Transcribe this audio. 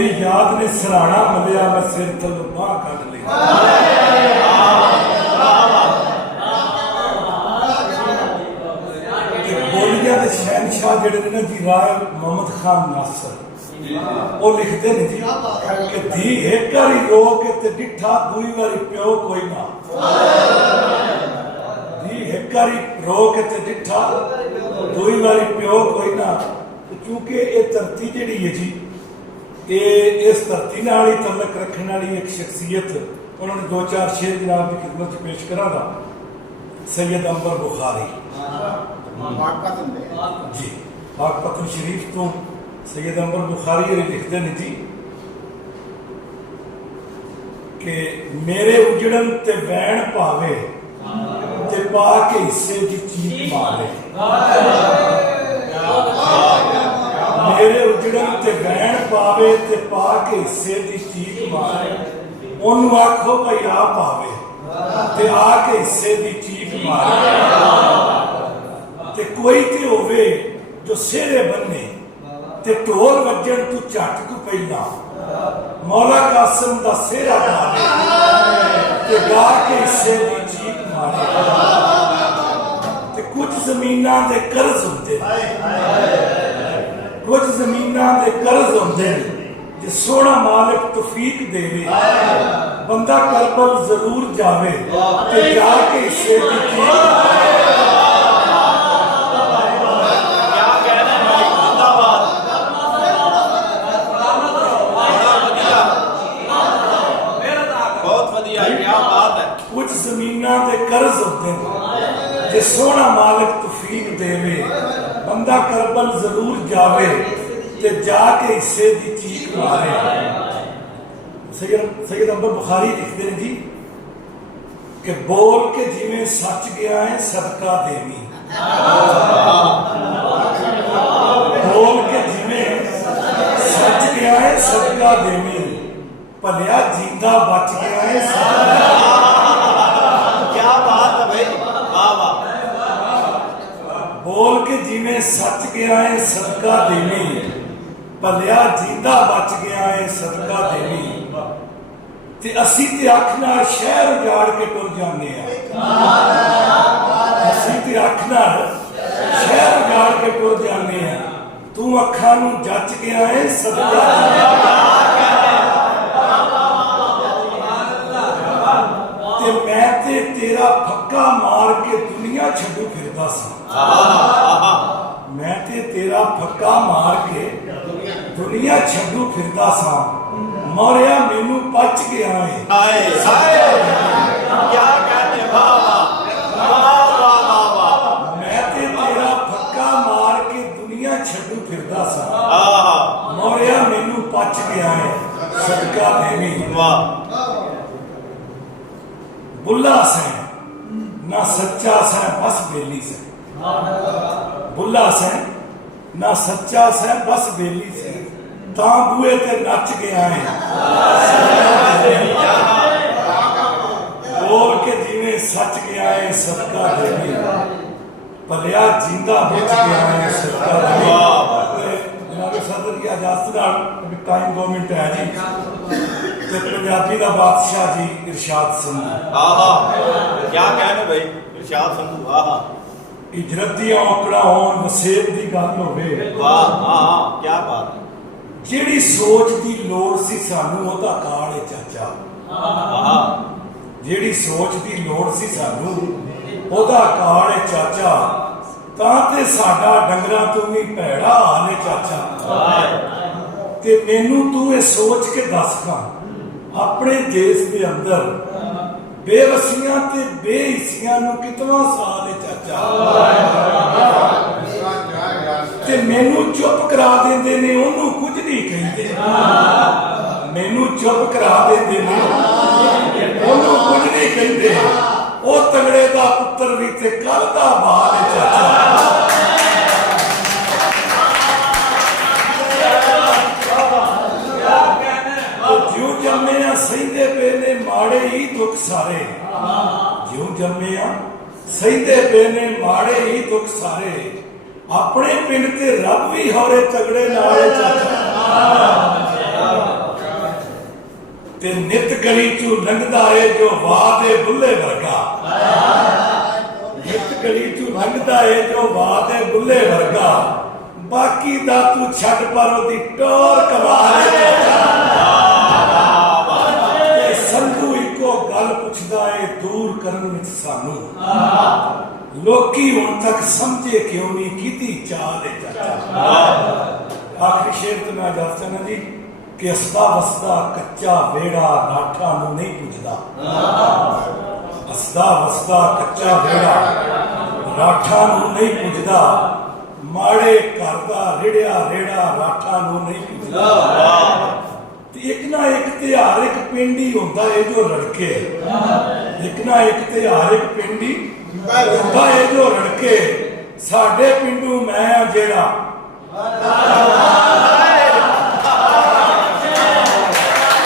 तेरी याद ने सराहना मलिया मैं सिर थल्लों बाह कढ ली। बोलियां दे शहनशाह जिहड़े ने ना जी राय मोहम्मद खान नासिर वो लिखते नहीं जी कि धी एक बारी रो के ते डिठा दूई बारी प्यो कोई ना। धी एक बारी रो के ते डिठा दूई बारी प्यो कोई ना। क्योंकि ये धरती जिहड़ी है जी ये इस धरती नाल ही तलक रखने वाली एक शख्सियत उन्होंने दो चार शेर जनाब की खिदमत पेश करांगा। सैयद अंबर बुखारी जी पाकपतन शरीफ तो सैयद अंबर बुखारी लिखते नहीं जी कि मेरे उजड़न ते वैण पावे ते पा के हिस्से की चीख मारे। मेरे उजड़न ते वैण पावे ते पा के हिस्से की चीख मारे। ओनू आखो भाई आ पावे ते आके हिस्से की चीख मारे। ते कोई ते होवे जो सेरे बन्ने ते ढोल वजन तू झट को पहला मौला कासिम दा सेरा पावे ते गा के हिस्से की चीख मारे। ते कुछ जमीनां दे कर्ज होंदे कुछ जमीनां दे कर्ज होंदे जे सोना मालिक तौफीक देवे बंदा करबल जरूर जावे ते जाके हिस्से की चीख कुछ जमीनां दे कर्ज होते हैं जे सोना मालिक तौफीक देवे बंदा करबल जरूर जावे ते जाके हिस्से की चीख मारे। सैयद अंबर बुखारी लिखते हैं जी कि बोल के जिवें सच गया है सदका देवी। बोल के जिवें सच गया है सदका देवी भलिया जिंदा बच गया है सदका। बोल के जिवें सच गया है सदका देवी भलिया जिंदा बच गया है सदका देवी। ते असी ते अख नाल शहर उजाड़ के टुर जाने असी ते अख नाल शहर उजाड़ के टुर जाने तू अखां नूं जच गया है सदका ते मैं ते तेरा फक्का मार के दुनिया छड्डू फिरदा सा। मैं ते तेरा फक्का मार के दुनिया छड्डू फिरदा सा मौरिया मैनू पच गया है। मैं ते तेरा फक्का मार के दुनिया छड्डू फिरदा सा मौरिया मैनू पच गया है सदका देवी। बुल्ला से ना सच्चा से बस बेली से। बुल्ला से ना सच्चा से बस बेली से तां बूए ते नच गया है। बोल के जिवें सच गया है सदका देवी भलिया जिंदा बच गया है सदका देवी। जनाब सदर की इजाजत नाल टाइम 2 मिनट है जी ते पंजाबी दा बादशाह जी इरशाद संधू। क्या कहने भाई इरशाद संधू। इजरत दी औकड़ा होण वसेब दी गल होवे। क्या बात है। जिहड़ी सोच दी लोड़ सी सानू ओदा काल है चाचा। जिहड़ी सोच दी लोड़ सी सानू ओदा काल है चाचा तां ते साडा डंगरां तों भी भैड़ा हाल है चाचा। ते मैनू तू ये सोच के दस खां अपने देश के अंदर बेवसियां ते बेहिसियां नूं कितना साल है चाचा। ते मैनू चुप करा देंदे ने ओनू कुछ नहीं कहिंदे। मैनू चुप करा देंदे ने ओनू कुछ नहीं कहिंदे। ओ तगड़े दा पुत्तर भी ते कल दा बाल है चाचा। ज्यों जम्मे सहिंदे पे ने माड़े ही दुख सारे। ज्यों जम्मे सहिंदे पे ने माड़े ही दुख सारे अपने पिंड ते रब भी होरे तगड़े नाल चाचा। ਗਲੀ ਚੋਂ ਲੰਘਦਾ ਏ ਜੋ ਵਾਹ ਦੇ ਬੁੱਲੇ ਵਰਗਾ, ਨਿਤ ਗਲੀ ਚੋਂ ਲੰਘਦਾ ਏ ਜੋ ਵਾਹ ਦੇ ਬੁੱਲੇ ਵਰਗਾ, ਬਾਕੀ ਦਾ ਤੂੰ ਛੱਡ ਪਰ ਉਹਦੀ ਟੋਰ ਕਮਾਲ ਤੇ ਸੰਧੂ ਇੱਕੋ ਗੱਲ ਪੁੱਛਦਾ ਏ ਦੂਰ ਕਰਨ ਵਿੱਚ ਸਾਨੂੰ, ਲੋਕੀ ਹੁਣ ਤੱਕ ਸਮਝੇ ਕਿਉਂ ਨਹੀਂ ਕੀਤੀ ਚਾਹ ਦੇ ਚਾਚਾ। ਆਖਰੀ ਸ਼ੇਰ ਤੇ ਮੈਂ ਦੱਸ ਚਾਹੁੰਦਾ ਜੀ ਕਿ ਹੱਸਦਾ ਵਸਦਾ ਕੱਚਾ ਵਿਹੜਾ ਰਾਠਾਂ ਨੂੰ ਨਹੀਂ ਪੁੱਜਦਾ, ਹੱਸਦਾ ਵਸਦਾ ਕੱਚਾ ਵਿਹੜਾ ਰਾਠਾਂ ਨੂੰ ਨਹੀਂ ਪੁੱਜਦਾ, ਮਾੜੇ ਘਰ ਦਾ ਰੇੜਿਆ ਰੇੜਾ ਰਾਠਾਂ ਨੂੰ ਨਹੀਂ ਪੁੱਜਦਾ। ਤੇ ਇੱਕ ਨਾ ਇੱਕ ਤਿਉਹਾਰ ਇੱਕ ਪਿੰਡ ਹੀ ਹੁੰਦਾ ਏ ਜੋ ਰੜਕੇ, ਇੱਕ ਨਾ ਇੱਕ ਤਿਉਹਾਰ ਇੱਕ ਪਿੰਡ ਹੀ ਹੁੰਦਾ ਏ ਜੋ ਰੜਕੇ, ਸਾਡੇ ਪਿੰਡੂ ਮੈਂ ਜਿਹੜਾ